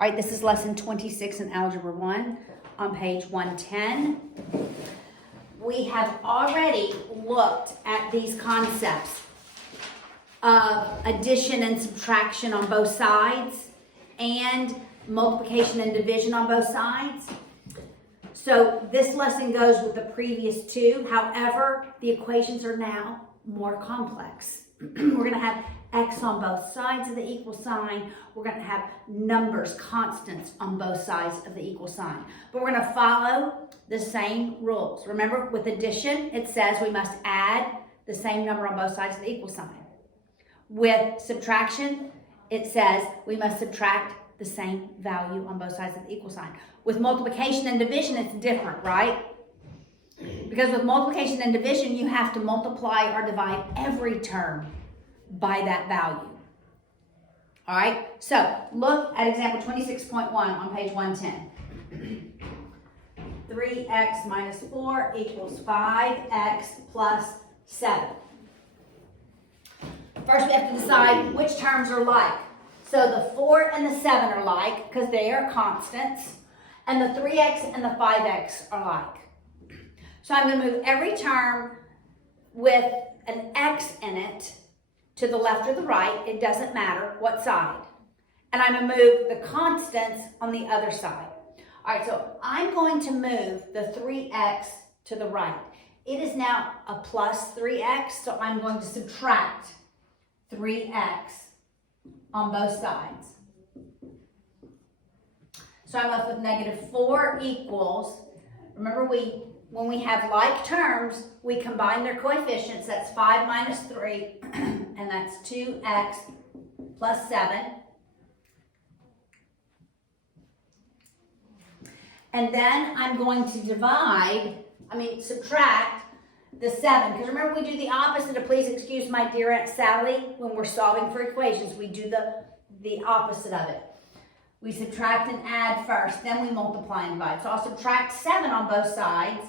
All right, this is lesson 26 in Algebra 1 on page 110. We have already looked at these concepts of addition and subtraction on both sides and multiplication and division on both sides. So this lesson goes with the previous two. However, the equations are now more complex. We're going to have x on both sides of the equal sign. We're going to have numbers, constants on both sides of the equal sign. But we're going to follow the same rules. Remember, with addition, it says we must add the same number on both sides of the equal sign. With subtraction, it says we must subtract the same value on both sides of the equal sign. With multiplication and division, it's different, right? Because with multiplication and division, you have to multiply or divide every term by that value. All right, so look at example 26.1 on page 110. 3x minus 4 equals 5x plus 7. First, we have to decide which terms are like. So the 4 and the 7 are like because they are constants, and the 3x and the 5x are like. So I'm going to move every term with an x in it to the left or the right. It doesn't matter what side. And I'm going to move the constants on the other side. All right, so I'm going to move the 3x to the right. It is now a plus 3x, so I'm going to subtract 3x on both sides. So I'm left with negative 4 equals, remember when we have like terms, we combine their coefficients. That's 5 minus 3, and that's 2x plus 7. And then I'm going to subtract the 7. Because remember, we do the opposite of please excuse my dear Aunt Sally. When we're solving for equations, we do the opposite of it. We subtract and add first, then we multiply and divide. So I'll subtract 7 on both sides.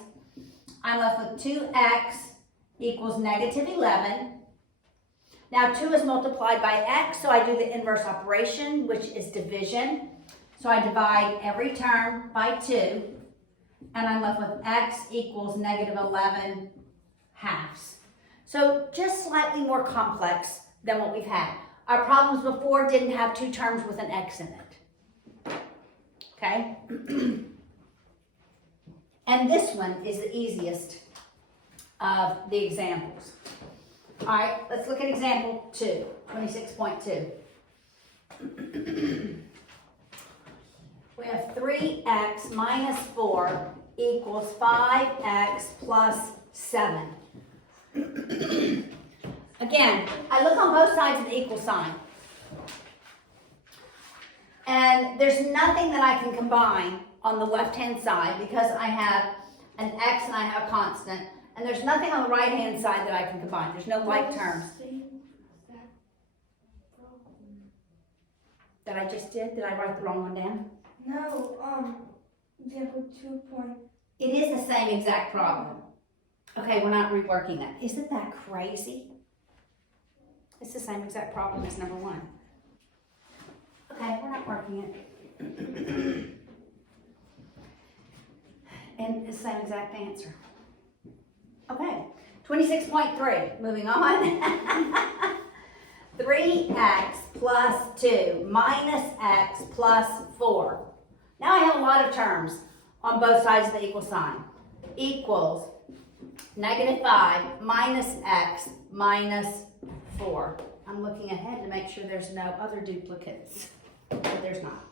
I'm left with 2x equals negative 11. Now 2 is multiplied by x, so I do the inverse operation, which is division. So I divide every term by 2, and I'm left with x equals negative 11 halves. So just slightly more complex than what we've had. Our problems before didn't have two terms with an x in it. Okay? And this one is the easiest of the examples. All right, let's look at example 2, 26.2. We have 3x minus 4 equals 5x plus 7. Again, I look on both sides of the equal sign. And there's nothing that I can combine on the left-hand side because I have an x and I have a constant. And there's nothing on the right-hand side that I can combine. There's no like terms. That I just did? Did I write the wrong one down? No, example 2. It is the same exact problem. Okay, we're not reworking that. Isn't that crazy? It's the same exact problem as number 1. Okay, we're not working it. And it's the same exact answer. Okay, 26.3, moving on. 3x plus 2 minus x plus 4. Now I have a lot of terms on both sides of the equal sign. Equals negative 5 minus x minus 4. I'm looking ahead to make sure there's no other duplicates, but there's not.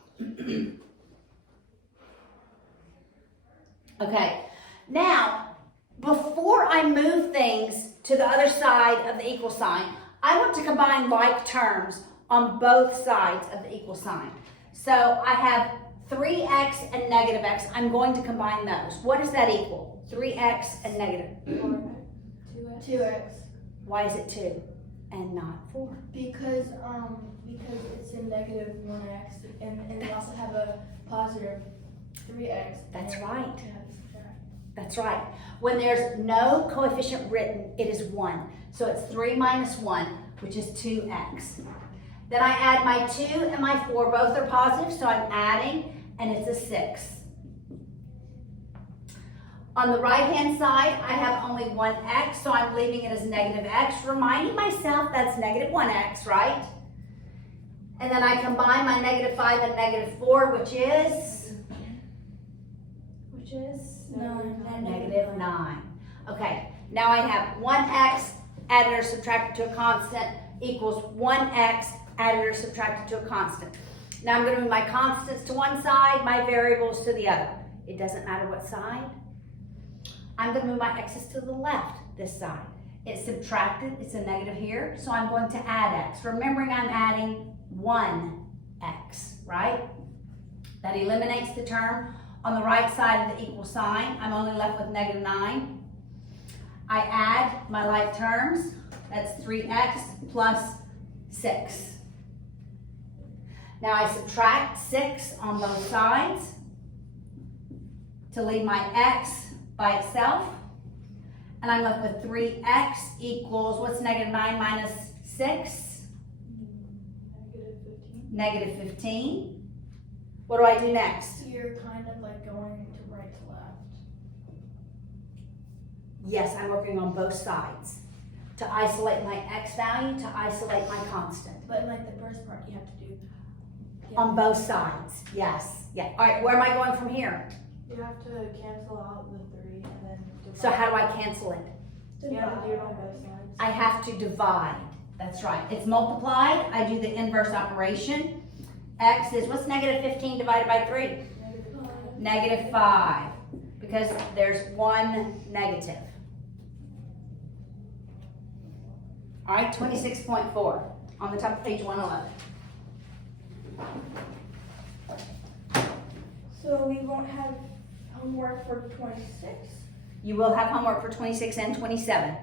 Okay, now before I move things to the other side of the equal sign, I want to combine like terms on both sides of the equal sign. So I have 3x and negative x. I'm going to combine those. What does that equal? 3x and negative 2x. Why is it 2 and not 4? Because it's a negative 1x, and they also have a positive 3x. That's right. That's right. When there's no coefficient written, it is 1. So it's 3 minus 1, which is 2x. Then I add my 2 and my 4, both are positive, so I'm adding, and it's a 6. On the right-hand side, I have only one x, so I'm leaving it as negative x, reminding myself that's negative 1x, right? And then I combine my negative 5 and negative 4, which is? Negative 9. Okay, now I have 1x added or subtracted to a constant equals 1x added or subtracted to a constant. Now I'm going to move my constants to one side, my variables to the other. It doesn't matter what side. I'm going to move my x's to the left, this side. It's subtracted, it's a negative here, so I'm going to add x. Remembering I'm adding 1x, right? That eliminates the term on the right side of the equal sign. I'm only left with negative 9. I add my like terms. That's 3x plus 6. Now I subtract 6 on both sides to leave my x by itself. And I'm left with 3x equals, what's negative 9 minus 6? Negative 15. What do I do next? You're kind of like going to right to left. Yes, I'm working on both sides. To isolate my x value, to isolate my constant. But like the first part you have to do. On both sides, yes. Yeah. All right, where am I going from here? You have to cancel out the 3 and then divide. So how do I cancel it? You have to do it on both sides. I have to divide. That's right. It's multiplied. I do the inverse operation. X is, what's negative 15 divided by 3? Negative 5. Because there's one negative. All right, 26.4 on the top of page 111. So we won't have homework for 26? You will have homework for 26 and 27.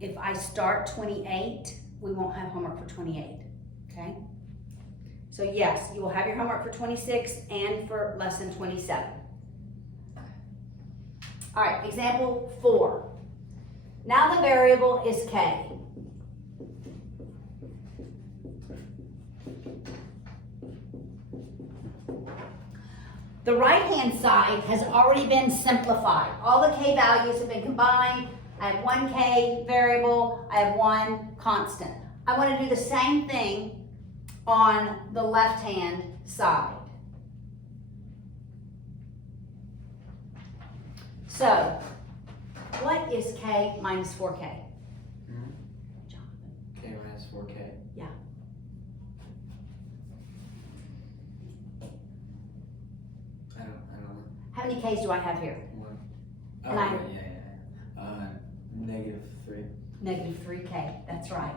If I start 28, we won't have homework for 28, okay? So yes, you will have your homework for 26 and for lesson 27. All right, example 4. Now the variable is k. The right-hand side has already been simplified. All the k values have been combined. I have one k variable, I have one constant. I want to do the same thing on the left-hand side. So, what is k minus 4k? K minus 4k. Yeah. I don't know. How many k's do I have here? 1. And I- yeah. Negative 3. Negative 3k, that's right.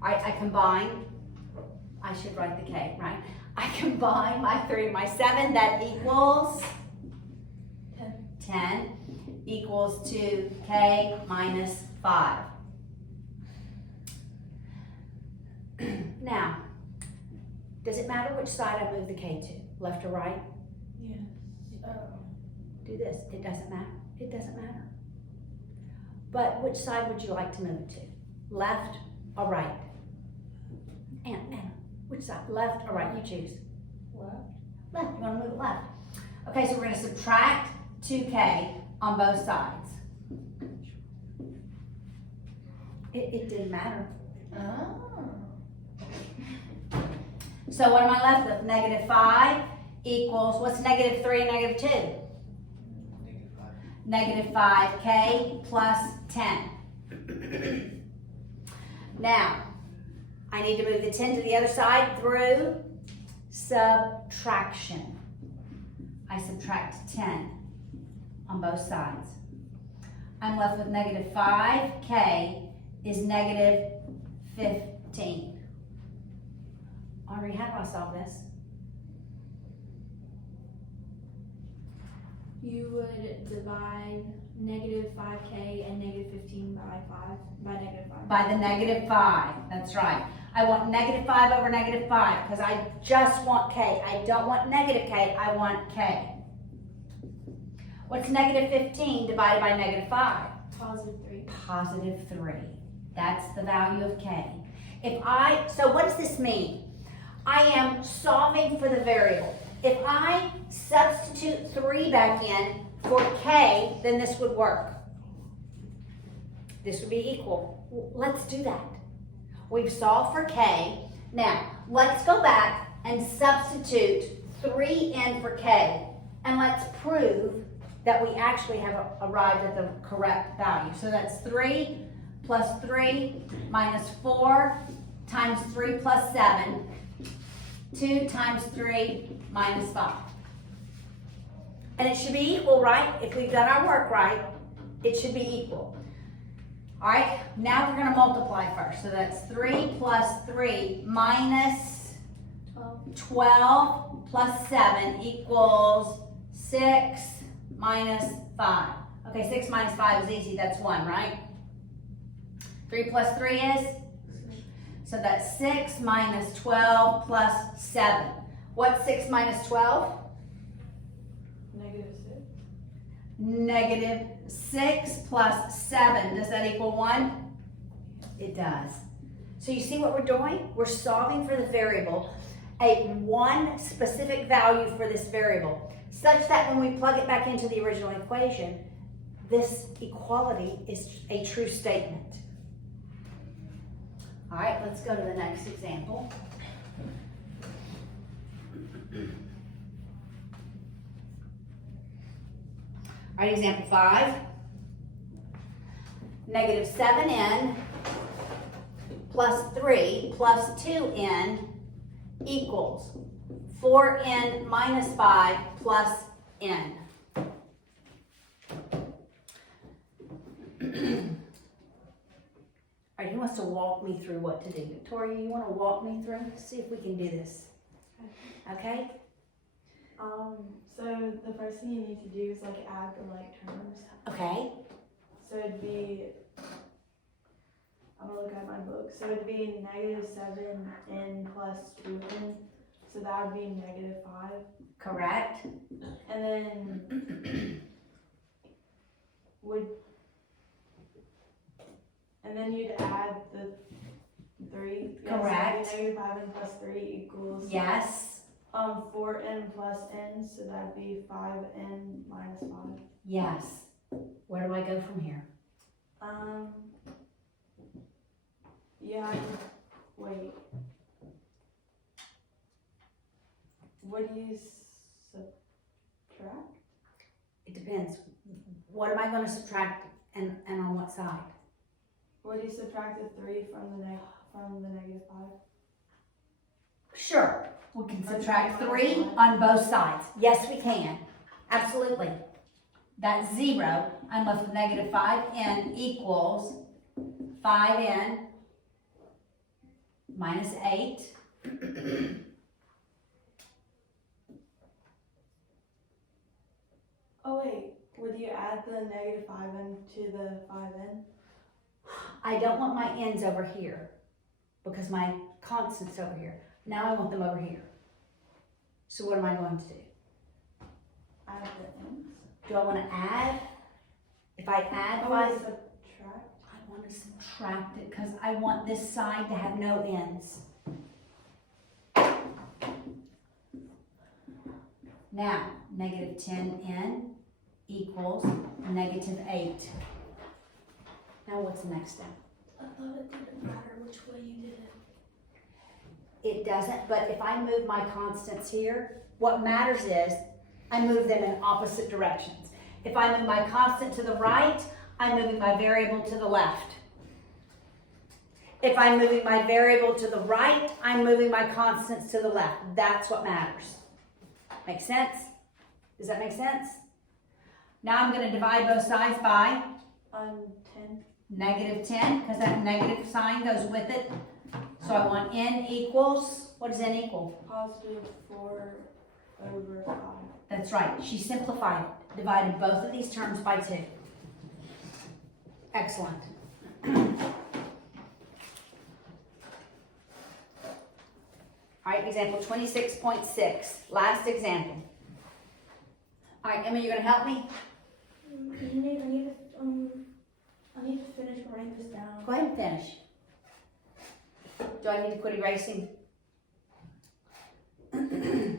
All right, I combine, I should write the k, right? I combine my 3 and my 7, that equals 10 equals to k minus 5. Now, does it matter which side I move the k to? Left or right? Yes. Do this, it doesn't matter. It doesn't matter. But which side would you like to move it to? Left or right? Anna, which side? Left or right? You choose. Left. Left, you want to move it left. Okay, so we're going to subtract 2k on both sides. It didn't matter. Oh. So what am I left with? Negative 5 equals, what's negative 3 and negative 2? Negative 5. Negative 5k plus 10. Now, I need to move the 10 to the other side through subtraction. I subtract 10 on both sides. I'm left with negative 5k is negative 15. Audrey, how do I solve this? You would divide negative 5k and negative 15 by negative 5. By the negative 5, that's right. I want negative 5 over negative 5 because I just want k. I don't want negative k, I want k. What's negative 15 divided by negative 5? Positive 3. Positive 3. That's the value of k. So what does this mean? I am solving for the variable. If I substitute 3 back in for k, then this would work. This would be equal. Let's do that. We've solved for k. Now, let's go back and substitute 3 in for k. And let's prove that we actually have arrived at the correct value. So that's 3 plus 3 minus 4 times 3 plus 7. 2 times 3 minus 5. And it should be equal, right? If we've done our work right, it should be equal. All right, now we're going to multiply first. So that's 3 plus 3 minus 12 plus 7 equals 6 minus 5. Okay, 6 minus 5 is easy. That's 1, right? 3 plus 3 is? So that's 6 minus 12 plus 7. What's 6 minus 12? Negative 6 plus 7. Does that equal 1? It does. So you see what we're doing? We're solving for the variable, a one specific value for this variable, such that when we plug it back into the original equation, this equality is a true statement. All right, let's go to the next example. All right, example 5. Negative 7n plus 3 plus 2n equals 4n minus 5 plus n. All right, he wants to walk me through what to do. Victoria, you want to walk me through? See if we can do this. Okay? So the first thing you need to do is like add the like terms. Okay. So it'd be, I'm gonna look at my book. So it'd be negative 7n plus 2n. So that would be negative 5. Correct. And then you'd add the 3. Correct. So negative 5n plus 3 equals Yes. 4n plus n. So that'd be 5n minus 5. Yes. Where do I go from here? Yeah, wait. What do you subtract? It depends. What am I going to subtract and on what side? What do you subtract the 3 from the negative 5? Sure. We can subtract 3 on both sides. Yes, we can. Absolutely. That's 0. I'm left with negative 5n equals 5n minus 8. Oh wait, would you add the negative 5n to the 5n? I don't want my n's over here because my constant's over here. Now I want them over here. So what am I going to do? Add the n's? Do I want to add? If I add I my... subtract. I want to subtract it because I want this side to have no n's. Now, negative 10n equals negative 8. Now what's the next step? I thought it didn't matter which way you did it. It doesn't, but if I move my constants here, what matters is I move them in opposite directions. If I move my constant to the right, I'm moving my variable to the left. If I'm moving my variable to the right, I'm moving my constants to the left. That's what matters. Make sense? Does that make sense? Now I'm going to divide both sides by 10. negative 10, because that negative sign goes with it. So I want n equals, what does n equal? Positive 4 over 5. That's right, she simplified it, divided both of these terms by 2. Excellent. All right, example 26.6, last example. All right, Emma, you're gonna help me? I need to finish writing this down. Go ahead and finish. Do I need to quit erasing? Alright,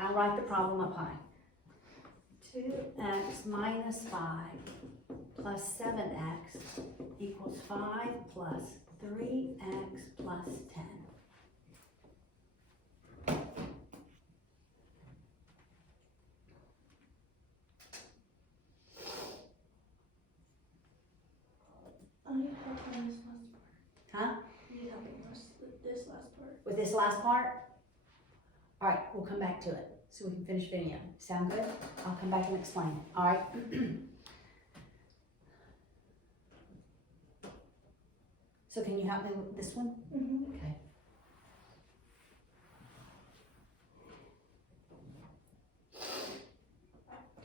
I'll write the problem up high. 2x minus 5 plus 7x equals 5 plus 3x plus 10. I need help on this last part. Huh? I need help on this last part. With this last part? Alright, we'll come back to it so we can finish video. Sound good? I'll come back and explain it. Alright? So can you help me with this one? Mm-hmm. Okay.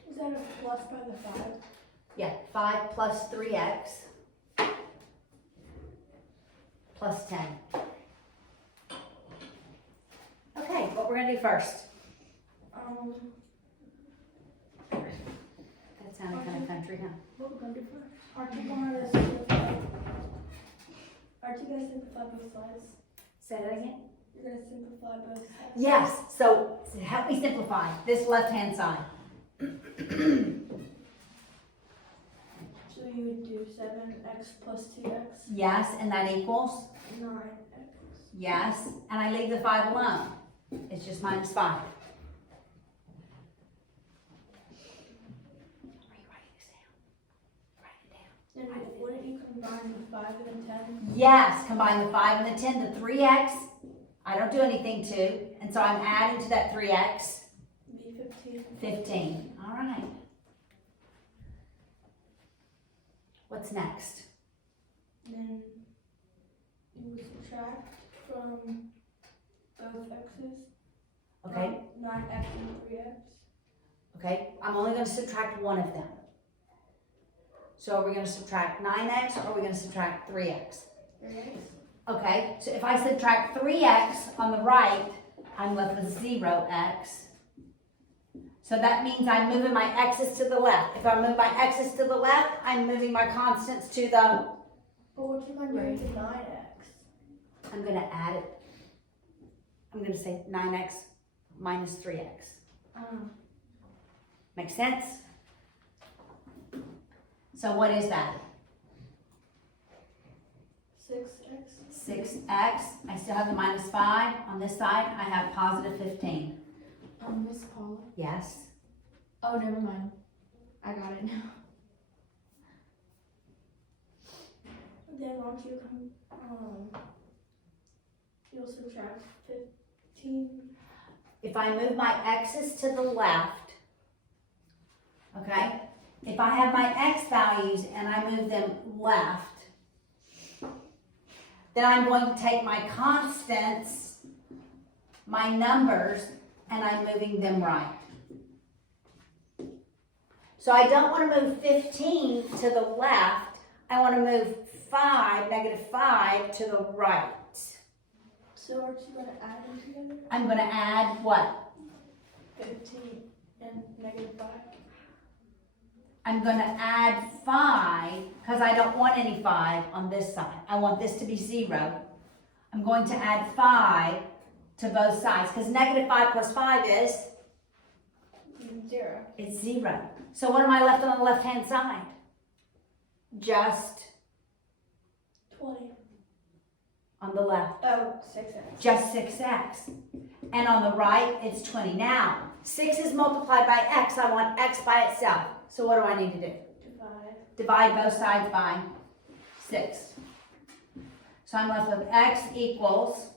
Is that a plus by the 5? Yeah, 5 plus 3x plus 10. Okay, what we're gonna do first? That sounded kind of country, huh? What we're gonna do first? Aren't you gonna simplify? Aren't you gonna simplify both sides? Say that again? You're gonna simplify both sides. Yes, so help me simplify this left-hand side. So you would do 7x plus 2x, Yes, and that equals? 9x. Yes, and I leave the 5 alone. It's just minus 5. Are you writing this down? Write it down. And wouldn't you combine the 5 and the 10? Yes, combine the 5 and the 10, the 3x, I don't do anything to, and so I'm adding to that 3x, Be 15. 15. All right. What's next? Then you would subtract from both x's. Okay, 9x and 3x. okay, I'm only going to subtract one of them. So are we going to subtract 9x or are we going to subtract 3x? 3x. Okay, so if I subtract 3x on the right, I'm left with 0x. So that means I'm moving my x's to the left. If I move my x's to the left, I'm moving my constants to the, But what you gonna do to 9x? I'm going to add it. I'm going to say 9x minus 3x. Make sense? So what is that? 6x. 6x. I still have the minus 5. On this side, I have positive 15. Miss Paula. Yes. Oh, never mind. I got it now. Then once you you'll subtract 15. If I move my x's to the left, okay? If I have my x values and I move them left, then I'm going to take my constants, my numbers, and I'm moving them right. So I don't want to move 15 to the left. I want to move 5, negative 5, to the right. So aren't you gonna add them together? I'm going to add what? 15 and negative 5. I'm going to add 5 because I don't want any 5 on this side. I want this to be 0. I'm going to add 5 to both sides because negative 5 plus 5 is? 0. It's 0. So what am I left on the left-hand side? Just 20. on the left. Oh, 6x. Just 6x. And on the right, it's 20. Now, 6 is multiplied by x. I want x by itself. So what do I need to do? Divide. Divide both sides by 6. So I'm left with x equals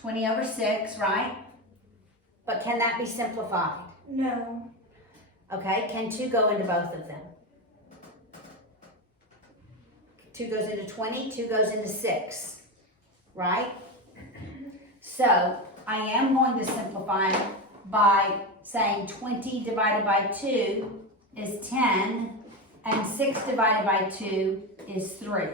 20 over 6, right? But can that be simplified? No. Okay, can 2 go into both of them? 2 goes into 20, 2 goes into 6, right? So I am going to simplify by saying 20 divided by 2 is 10, and 6 divided by 2 is 3.